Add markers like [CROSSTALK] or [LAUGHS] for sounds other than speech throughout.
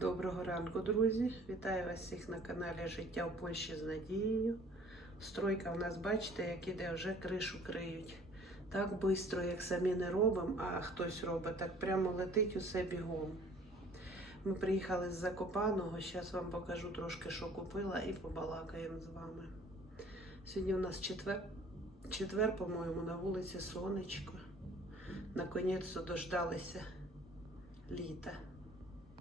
Доброго ранку, друзі! Вітаю вас всіх на каналі Життя в Польщі з Надією. Стройка в нас, бачите, як іде, вже кришу криють. Так швидко, як самі не робимо, а хтось робить, так прямо летить усе бігом. Ми приїхали з Закопаного, зараз вам покажу трошки, що купила, і побалакаємо з вами. Сьогодні у нас четвер, четвер по-моєму, на вулиці сонечко. Наконець-то дождалися літа.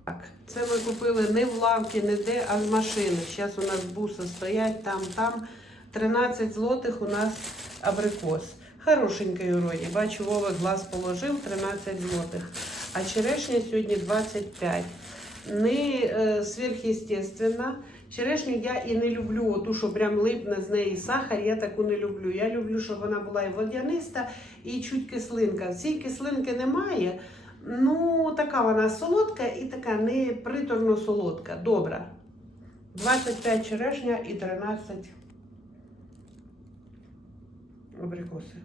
Так, це ми купили не в лавці, не де, а з машини. Зараз у нас буси стоять там, там. 13 злотих у нас абрикос. Хорошенький уроді. Бачу, Вова глаз положив 13 злотих. А черешня сьогодні 25. Не е, сверхъестественна. Черешню я і не люблю, оту, що прям липне з неї сахар, я таку не люблю. Я люблю, щоб вона була і водяниста, і чуть кислинка. Цій кислинки немає. Ну, така вона солодка і така не приторно солодка. Добра. 25 черешня і 13 абрикоси.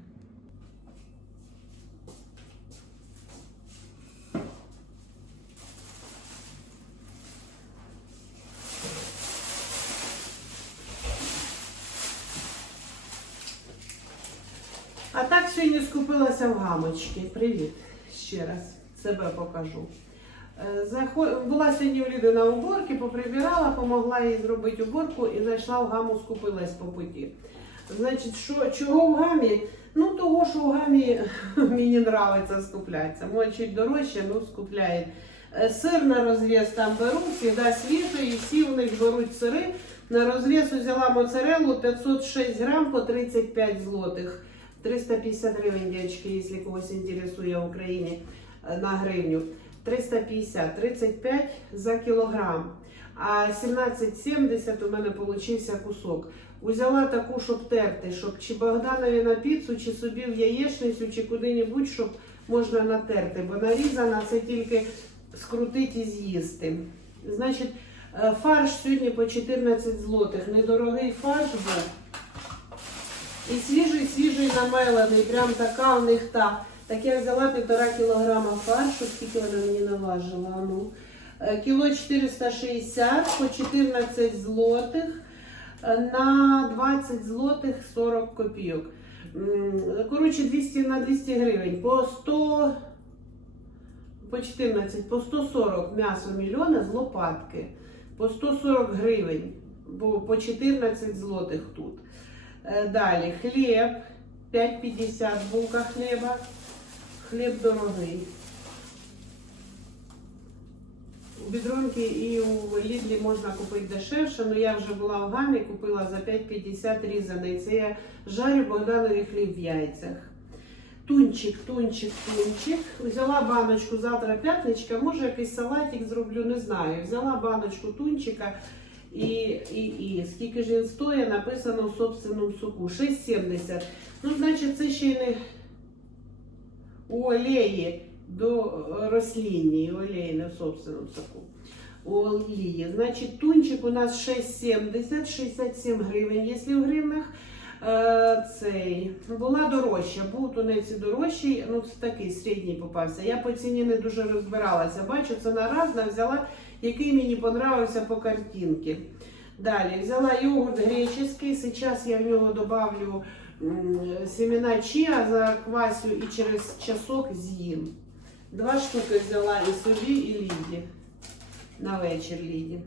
А так сьогодні скупилася в гамочки. Привіт ще раз себе покажу. Е, Була сьогодні у Ліди на уборці, поприбирала, помогла їй зробити уборку і знайшла в гаму, скупилась по путі. Значить, що, чого в гамі? Ну, того, що в гамі [LAUGHS] мені подобається скуплятися. Може, чуть дорожче, ну скупляє. Е, Сир на розв'яз там беру, завжди свіжий, і всі в них беруть сири. На розв'яз взяла моцареллу 506 грам по 35 злотих. 350 гривень, девочки, якщо когось інтересує в Україні на гривню. 350, 35 за кілограм. А 17,70 у мене получився кусок. Узяла таку, щоб терти, щоб чи Богданові на піцу, чи собі в яєчницю, чи куди-небудь, щоб можна натерти. Бо нарізана це тільки скрутити і з'їсти. Значить, е, фарш сьогодні по 14 злотих. Недорогий фарш був. І свіжий, свіжий намелений, прям така в них та. Так я взяла півтора кілограма фаршу, скільки вона мені наважила. Ну. Е, Кіло 460 по 14 злотих е, на 20 злотих 40 копійок. Коротше, 200 на 200 гривень. По 100, по 14, по 140 м'ясо мільйона з лопатки. По 140 гривень, по 14 злотих тут. Е, Далі хліб 5,50 булка хліба. Хліб дорогий. У бідронки і у Лідлі можна купити дешевше, але я вже була в гамі, купила за 5,50 різаний. Це я жарю Богданові хліб в яйцях. Тунчик, тунчик, тунчик. Взяла баночку завтра п'ятничка, може якийсь салатик зроблю, не знаю. Взяла баночку тунчика і, і, і скільки ж він стоїть, написано в собственному соку. 6,70. Ну, значить, це ще й не олії до рослинні, олії не в собственному соку. Олії. Значить, тунчик у нас 6,70, 67 гривень, якщо в гривнах. Е, цей була дорожча, був тунець дорожчий, ну це такий середній попався. Я по ціні не дуже розбиралася. Бачу, це на раз взяла, який мені понравився по картинці. Далі взяла йогурт греческий. Зараз я в нього добавлю семена чиа, заквасю і через часок з'їм. Два штуки взяла і собі, і Ліді. На вечір Ліді.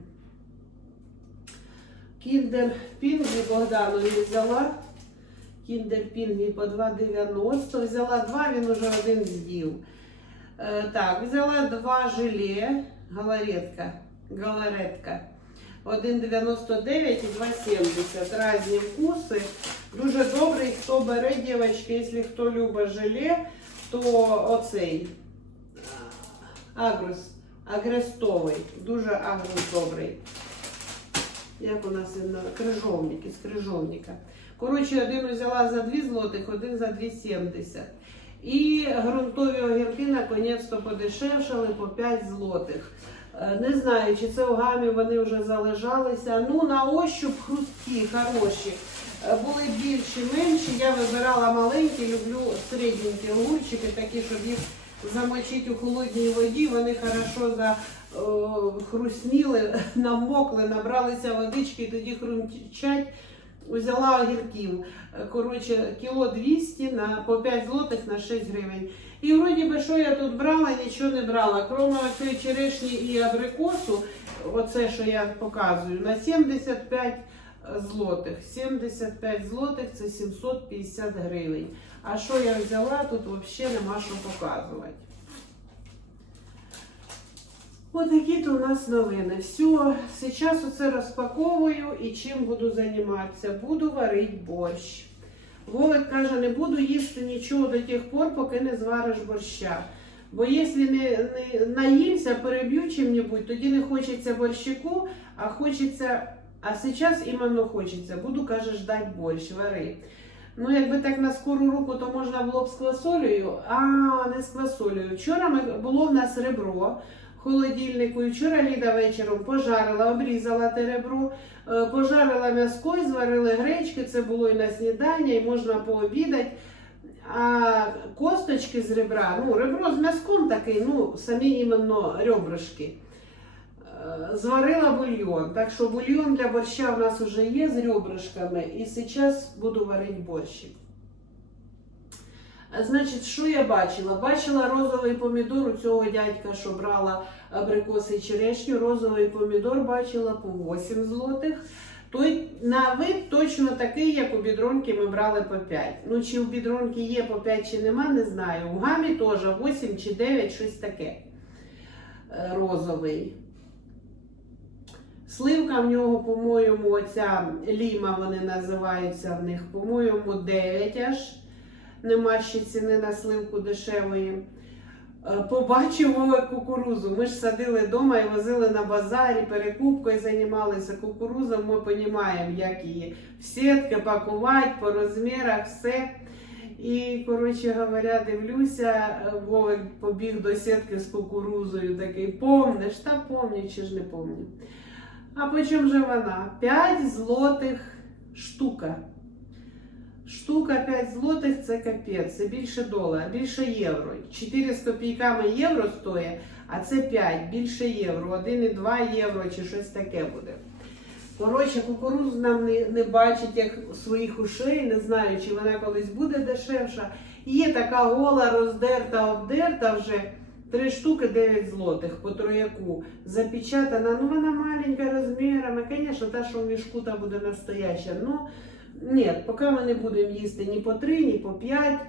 Кіндер Пінгі Богданові взяла. Кіндер Пінгі по 2,90. Взяла два, він уже один з'їв. Е, так, взяла два желе. Галаретка. Галаретка. 1,99 і 2,70. Разні вкуси. Дуже добрий, хто бере, дівчатки, якщо хто любить желе, то оцей агрос, агрестовий. Дуже агрос добрий. Як у нас він крижовник, із крижовника. Коротше, один взяла за 2 злотих, один за 2,70. І ґрунтові огірки наконець-то подешевшали по 5 злотих. Е, Не знаю, чи це в гамі вони вже залежалися. Ну, на ощуп хрусткі, хороші. Е, Були більші, менші. Я вибирала маленькі, люблю середненькі огурчики, такі, щоб їх замочити у холодній воді. Вони хорошо за хрусніли, [LAUGHS] намокли, набралися водички тоді хрумчать. Взяла огірків. Е, Коротше, кіло 200 на, по 5 злотих на 6 гривень. І вроді би, що я тут брала, нічого не брала. Крім цієї черешні і абрикосу, оце, що я показую, на 75 злотих. 75 злотих це 750 гривень. А що я взяла, тут взагалі нема що показувати. Отакі то у нас новини. Все, зараз оце розпаковую і чим буду займатися? Буду варити борщ. Вовик каже, не буду їсти нічого до тих пор, поки не звариш борща. Бо якщо не, не наїмся, переб'ю чим-небудь, тоді не хочеться борщику, а хочеться, а зараз іменно хочеться. Буду, каже, ждати борщ, вари. Ну, якби так на скору руку, то можна було б з квасолею, а не з квасолею. Вчора було в нас ребро холодильнику. І вчора Ліда вечором пожарила, обрізала те ребро, е, пожарила м'яско, зварили гречки. Це було і на снідання, і можна пообідати. А косточки з ребра, ну, ребро з м'язком такий, ну, самі іменно ребрышки. Е, Зварила бульйон. Так що бульйон для борща у нас вже є з ребрышками. І зараз буду варити борщик. Значить, що я бачила? Бачила розовий помідор у цього дядька, що брала абрикоси і черешню. Розовий помідор бачила по 8 злотих. Той на вид точно такий, як у бідронки ми брали по 5. Ну, чи у бідронки є по 5 чи нема, не знаю. У гамі теж 8 чи 9, щось таке. Е, Розовий. Сливка в нього, по-моєму, оця ліма вони називаються в них, по-моєму, 9 аж. Нема ще ціни на сливку дешевої. Е, Побачив кукурузу. Ми ж садили вдома і возили на базарі, перекупкою займалися кукурузом. Ми розуміємо, як її в сітки пакувати по розмірах, все. І, коротше говоря, дивлюся, е, Вовик побіг до сітки з кукурузою. Такий, помниш, та помню, чи ж не помню. А по чому же вона? 5 злотих штука. Штука 5 злотих це капець, це більше долара, більше євро. 4 з копійками євро стоїть, а це 5, більше євро, 1,2 євро чи щось таке буде. Коротше, кукурузу нам не, не бачить як своїх ушей, не знаю, чи вона колись буде дешевша. Є така гола, роздерта, обдерта вже. Три штуки 9 злотих по трояку. Запечатана, ну вона маленька розмірами. Звісно, та, що в мішку та буде настояща. Ну, ні, поки ми не будемо їсти ні по 3, ні по 5.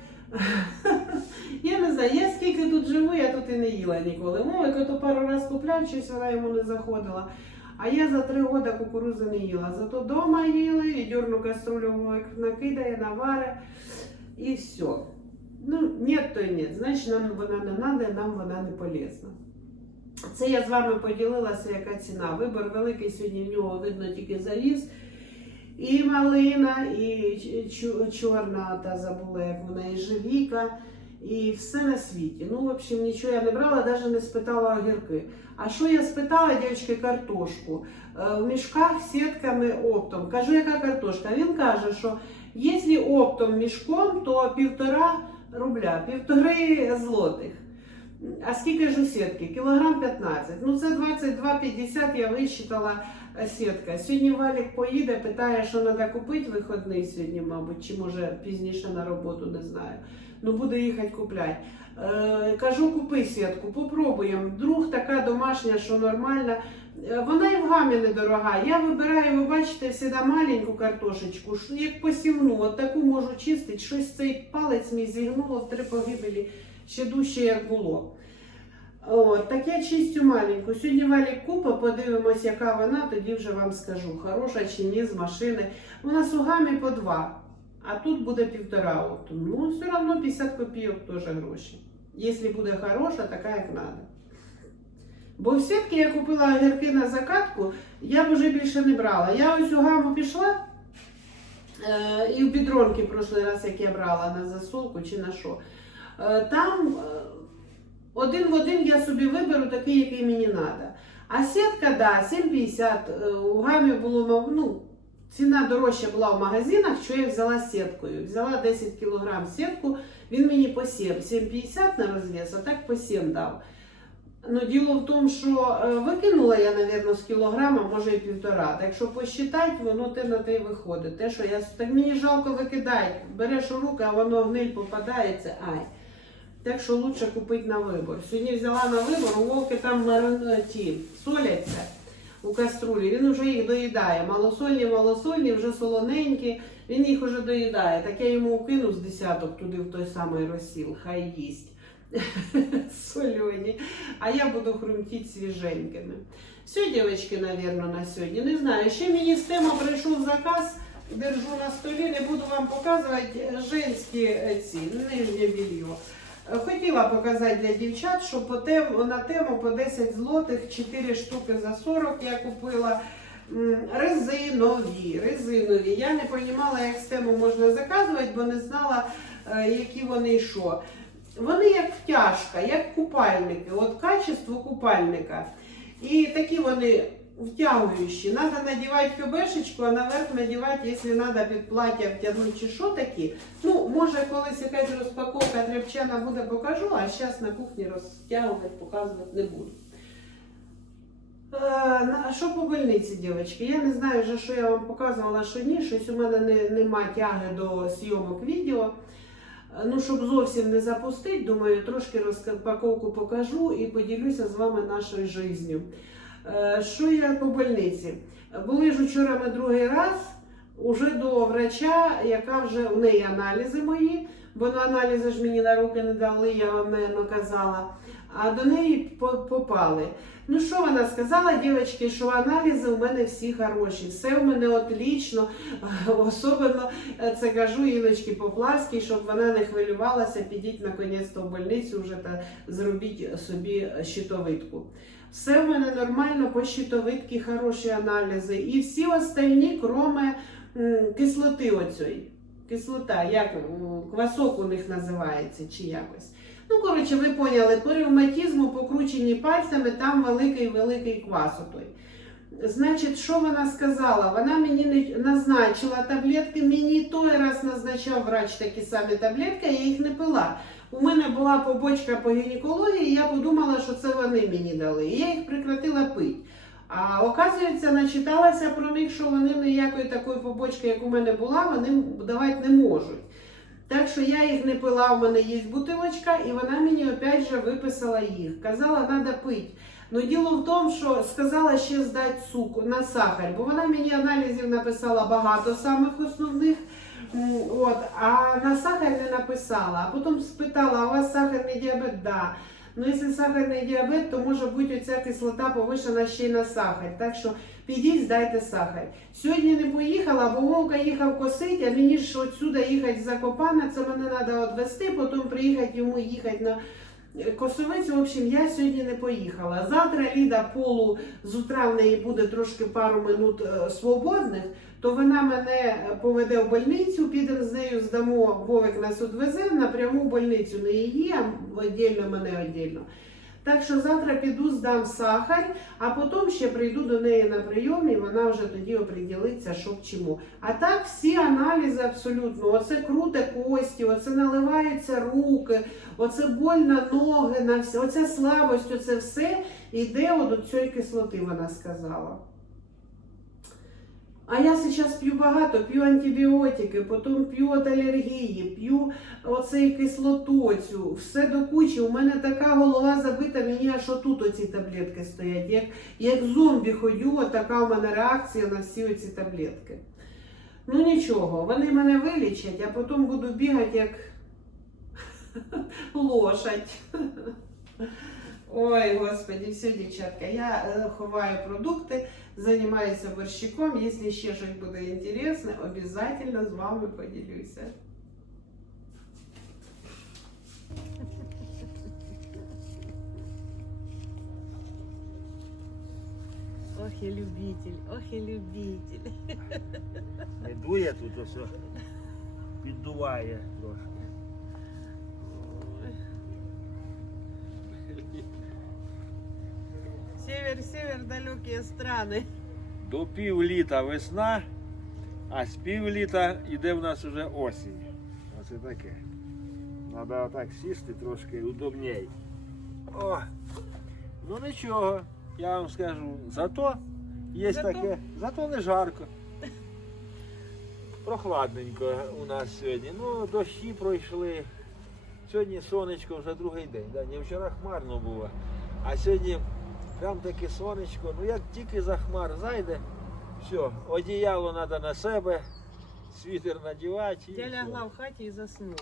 Я не знаю, я скільки тут живу, я тут і не їла ніколи. Мовик то пару разів купляв, щось вона йому не заходила. А я за три роки кукурудзи не їла. Зато вдома їли, і дюрну каструлю Вовик накидає, наваре, і все. Ну, нет, то й нет. Значить, нам вона не треба, нам вона не полезна. Це я з вами поділилася, яка ціна. Вибор великий сьогодні в нього видно тільки завіз. І малина, і чорна, та забула, як вона, і живіка, і все на світі. Ну, в общем, нічого я не брала, навіть не спитала огірки. А що я спитала, дівчатки, картошку? Е, В мішках сітками оптом. Кажу, яка картошка? Він каже, що якщо оптом мішком, то півтора рубля, півтори злотих. А скільки ж у сітки? Кілограм 15. Ну це 22,50 я висчитала е, сітка. Сьогодні Валік поїде, питає, що треба купити виходний сьогодні, мабуть, чи може пізніше на роботу, не знаю. Ну буде їхати купляти. Е, кажу, купи сітку, попробуємо. Вдруг така домашня, що нормальна. Е, Вона і в гамі недорога. Я вибираю, ви бачите, всегда маленьку картошечку, як посівну, от таку можу чистити. Щось цей палець мій зігнуло в три погибелі ще дужче, як було. От, так я чистю маленьку. Сьогодні Валік купа, подивимось, яка вона, тоді вже вам скажу, хороша чи ні з машини. У нас у гамі по два, а тут буде півтора. От. Ну, все одно 50 копійок теж гроші. Якщо буде хороша, така як треба. Бо в сітки я купила огірки на закатку, я б вже більше не брала. Я ось у гаму пішла. Е, і в бідронки прошлий раз, як я брала на засолку чи на що. Е, Там е, один в один я собі виберу такий, який мені треба. А сітка, да, 7,50. Е, У гамі було ну, ціна дорожча була в магазинах, що я взяла сіткою. Взяла 10 кг сітку, він мені по 7. 7,50 на розв'яз, а так по 7 дав. Ну, діло в тому, що е, викинула я, мабуть, з кілограма, може і півтора. Так що посчитати, воно те на те й виходить. Те, що я так мені жалко викидати. Береш у руки, а воно в гниль попадається. Ай. Так що лучше купити на вибор. Сьогодні взяла на вибор, у Вовки там марин- ті соляться у каструлі. Він вже їх доїдає. Малосольні, малосольні, вже солоненькі. Він їх уже доїдає. Так я йому кину з десяток туди в той самий розсіл. Хай їсть. [LAUGHS] Сольоні. А я буду хрумтіти свіженькими. Все, дівчатки, напевно, на сьогодні. Не знаю. Ще мені з тема прийшов заказ. Держу на столі, не буду вам показувати е, женські е, ці нижнє білье. Е, Хотіла показати для дівчат, що по тему, на тему по 10 злотих 4 штуки за 40 я купила. Резинові, резинові. Я не розуміла, як з тему можна заказувати, бо не знала, е, які вони і що. Вони як втяжка, як купальники, от качество купальника. І такі вони втягуючі. Треба надівати кобешечку, а наверх надівати, якщо треба під плаття втягнути чи що такі. Ну, може, колись якась розпаковка тряпчана буде, покажу, а зараз на кухні розтягувати, показувати не буду. Е, на- Що по больниці, дівчатки? Я не знаю вже, що я вам показувала, що ні. Щось у мене не, нема тяги до зйомок відео. Е, Ну, щоб зовсім не запустити, думаю, трошки розпаковку покажу і поділюся з вами нашою життю. Е, Що я по больниці? Були ж вчора ми другий раз уже до врача, яка вже у неї аналізи мої, бо на аналізи ж мені на руки не дали, я вам наверно, казала. А до неї попали. Ну що вона сказала, дівчатки, що аналізи у мене всі хороші, все у мене отлично. [LAUGHS] Особливо е, це кажу Іночки Поплавській, щоб вона не хвилювалася, підіть наконець-то в больницю вже та зробіть собі щитовидку. Все в мене нормально по щитовидці, хороші аналізи. І всі остальні, кроме кислоти оцьої. Кислота, як квасок у них називається, чи якось. Ну, коротше, ви поняли, по ревматизму, покручені пальцями, там великий-великий квас отой. Значить, що вона сказала? Вона мені не назначила таблетки, мені той раз назначав врач такі самі таблетки, я їх не пила. У мене була побочка по гінекології, і я подумала, що це вони мені дали. І я їх прекратила пити. А оказується, начиталася про них, що вони ніякої такої побочки, як у мене була, вони давати не можуть. Так що я їх не пила, у мене є бутилочка, і вона мені опять же виписала їх. Казала, треба пити. Ну діло в тому, що сказала ще здати цукор на сахар, бо вона мені аналізів написала багато самих основних. От, а на сахар не написала. А потім спитала, а у вас сахарний діабет? Да. Ну, якщо сахарний діабет, то може бути оця кислота повишена ще й на сахар. Так що підіть, здайте сахар. Сьогодні не поїхала, бо Вовка їхав косить, а мені ж отсюди їхати з Закопана, це мене треба відвести, потім приїхати йому їхати на Косовицю. В общем, я сьогодні не поїхала. Завтра Ліда полу з утра в неї буде трошки пару минут е, свободних, то вона мене поведе в больницю, підемо з нею, здамо, Вовик нас відвезе напряму в больницю, не її, а віддільно мене віддільно. Так що завтра піду, здам сахар, а потім ще прийду до неї на прийом, і вона вже тоді оприділиться, що к чому. А так всі аналізи абсолютно, оце круте кості, оце наливаються руки, оце боль на ноги, на все, оця слабость, оце все йде от цієї кислоти, вона сказала. А я зараз п'ю багато, п'ю антибіотики, потім п'ю від алергії, п'ю оцей кислоту цю, все до кучі. У мене така голова забита, мені аж отут оці таблетки стоять. Як, як зомбі ходю, така у мене реакція на всі оці таблетки. Ну нічого, вони мене вилічать, а потім буду бігати як [LAUGHS] лошадь. Ой, господи, все, дівчатка, я е, ховаю продукти, займаюся борщиком. Якщо ще щось буде інтересне, обов'язково з вами поділюся. Ох і любитель, ох і любитель. Не дує тут ось піддуває трошки. Север, север, далекі страни. До пів літа весна, а з пів літа йде в нас вже осінь. Оце таке. Треба отак сісти трошки удобней. О! Ну нічого, я вам скажу, зато є Зато? таке, зато не жарко. Прохладненько у нас сьогодні. Ну, дощі пройшли. Сьогодні сонечко вже другий день. Да? Не вчора хмарно було. А сьогодні прям таке сонечко. Ну як тільки за хмар зайде, все, одіяло треба на себе, світер надівати. Я лягла в хаті і заснула.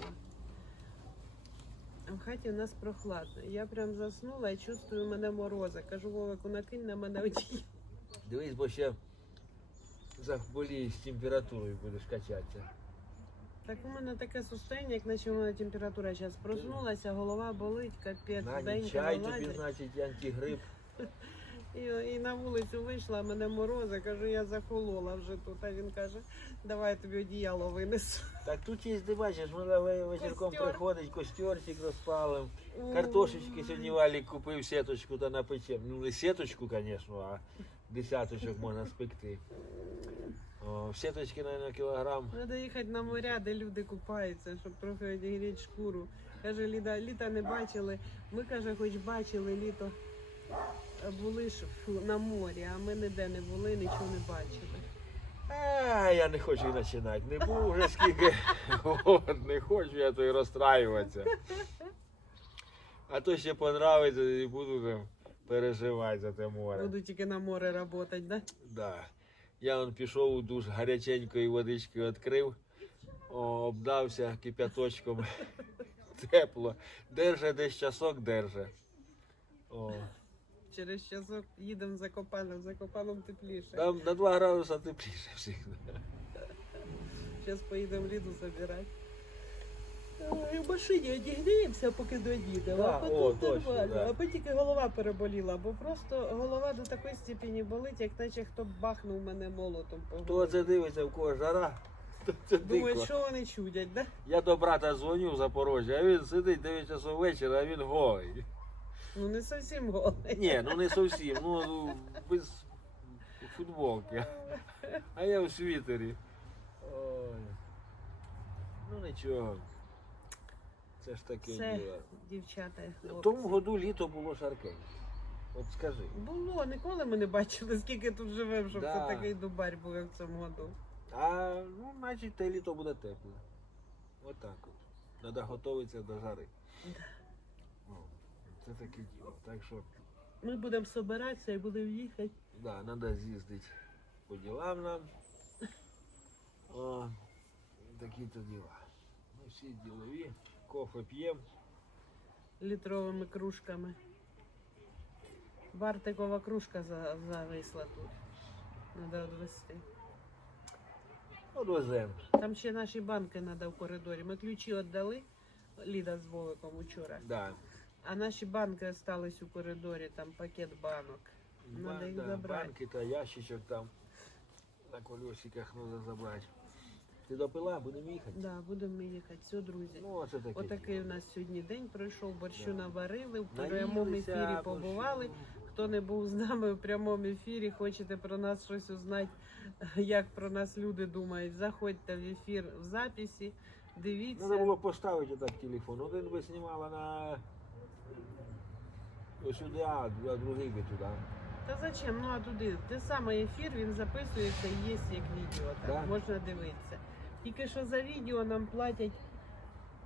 А в хаті у нас прохладно. Я прям заснула і чувствую мене мороза. Кажу, Вовику, накинь на мене одіяло. Дивись, бо ще заболієш з температурою будеш качатися. Так у мене таке состояние, як наче у мене температура зараз проснулася, голова болить, капець, На денька чай тобі, значить, антигрип. І, і на вулицю вийшла, мене мороза, кажу, я захолола вже тут. А він каже, давай я тобі одіяло винесу. Так тут є, ти бачиш, ве- вечірком Костер. приходить, костерчик розпалим. Картошечки сьогодні Валік купив сіточку та напечем. Ну не сіточку, звісно, а десяточок можна спекти. О, сіточки, мабуть, кілограм. Треба їхати на моря, де люди купаються, щоб трохи одігріти шкуру. Каже, Ліда, літа не бачили. Ми, каже, хоч бачили літо. Були ж на морі, а ми ніде не були, нічого не бачили. А, я не хочу і починати. Не був вже скільки. [LAUGHS] От, не хочу я то і розстраюватися. А то ще понравиться і буду там переживати за те море. Буду тільки на море працювати, да? Да. Я он пішов у душ гаряченької водички відкрив, обдався кип'яточком. [LAUGHS] Тепло. Держа десь часок держа. О. Через часок їдемо в Закопане, в Закопаном тепліше. Там на 2 градуса тепліше всіх. Зараз поїдемо Ліду забирати. І в машині одігріємося, поки доїдемо, Да, а потім о, точно, нормально. да. А потім тільки голова переболіла, бо просто голова до такої степені болить, як наче хто бахнув мене молотом по Хто голові. це дивиться, в кого жара? то це Думаю, дико. що вони чудять, да? Я до брата дзвоню в Запорожжі, а він сидить 9 часов вечора, а він голий. Ну не зовсім голий. Ні, ну не зовсім, ну, без футболки. А я в світері. Ой. Ну нічого. Це ж таке Це діло. дівчата і В хлопці. тому году літо було жарке. От скажи. Було, ніколи ми не бачили, скільки тут живемо, щоб Да. це такий дубарь був як в цьому году. А ну, значить, те літо буде тепле. Отак от. Треба готуватися до жари. О, Це таке діло. Так що, Ми будемо збиратися і будемо їхати. да, треба з'їздити по ділам нам. О, такі то діла. Ми всі ділові, кофе п'ємо. літровими кружками. Бартикова кружка зависла тут. Треба відвести. Одвеземо. Там ще наші банки треба в коридорі. Ми ключі віддали Ліда з Вовиком вчора. Да. А наші банки залишились у коридорі, там пакет банок. Надо їх забрати. Банки та ящичок там на колесиках треба забрати. Ти допила, будемо їхати? Да, будемо їхати. Все, друзі. Ну, оце таке. Отакий діло. у нас сьогодні день пройшов, борщу Да. наварили, в прямому Наїлися, ефірі борщу. побували. Хто не був з нами в прямому ефірі, хочете про нас щось узнати, [LAUGHS] як про нас люди думають, заходьте в ефір в записі, дивіться. Треба було поставити так телефон. Один би знімала на сюди, а другий би туди. Та зачем? Ну а туди. Те саме ефір, він записується і є як відео, так Да. можна дивитися. Тільки що за відео нам платять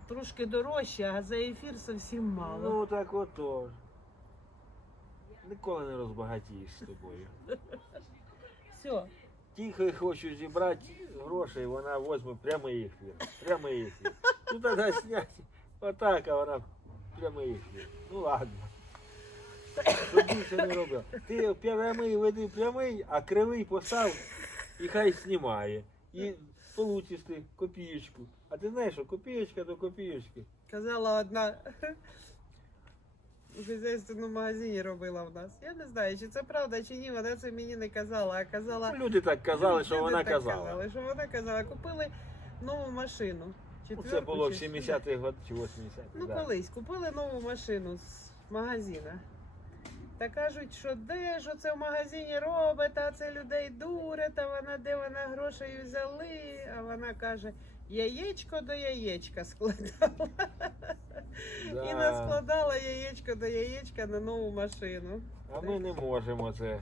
трошки дорожче, а за ефір зовсім мало. Ну так ото. Ніколи не розбагатієш з тобою. Все, Тихо хочу зібрати грошей, вона возьме прямий ефір. Прямий ефір. Ну тоді зняти. Отак, а вона прямий ефір. Ну ладно. Щоб більше не робив. Ти прямий веди прямий, а кривий постав і хай знімає. І получиш ти копієчку. А ти знаєш, що копієчка до копієчки. казала одна. [LAUGHS] У хазяйственному магазині робила в нас. Я не знаю, чи це правда, чи ні. Вона це мені не казала, а казала. Ну, люди так казали, що Люди вона так казала. Казали, що вона казала, купили нову машину. Ну, Це було в 70-х годах чи 80-х. Ну, да. колись купили нову машину з магазина. Та кажуть, що де ж оце в магазині робить, а це людей дурить, а вона де вона грошей взяли, а вона каже, яєчко до яєчка складала. Да. І наскладала яєчко до яєчка на нову машину. А ми не можемо це.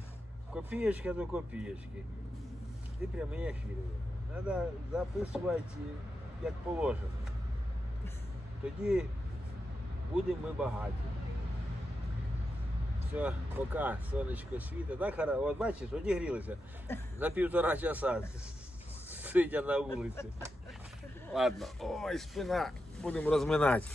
Копієчка до копієчки. Ти прямий ефір. Треба записувати як положено. Тоді будемо ми багаті. Все, пока, сонечко світить. Так, хара, от бачиш, одігрілися за півтора часа, сидя на вулиці. Ладно, ой, спина, будемо розминати.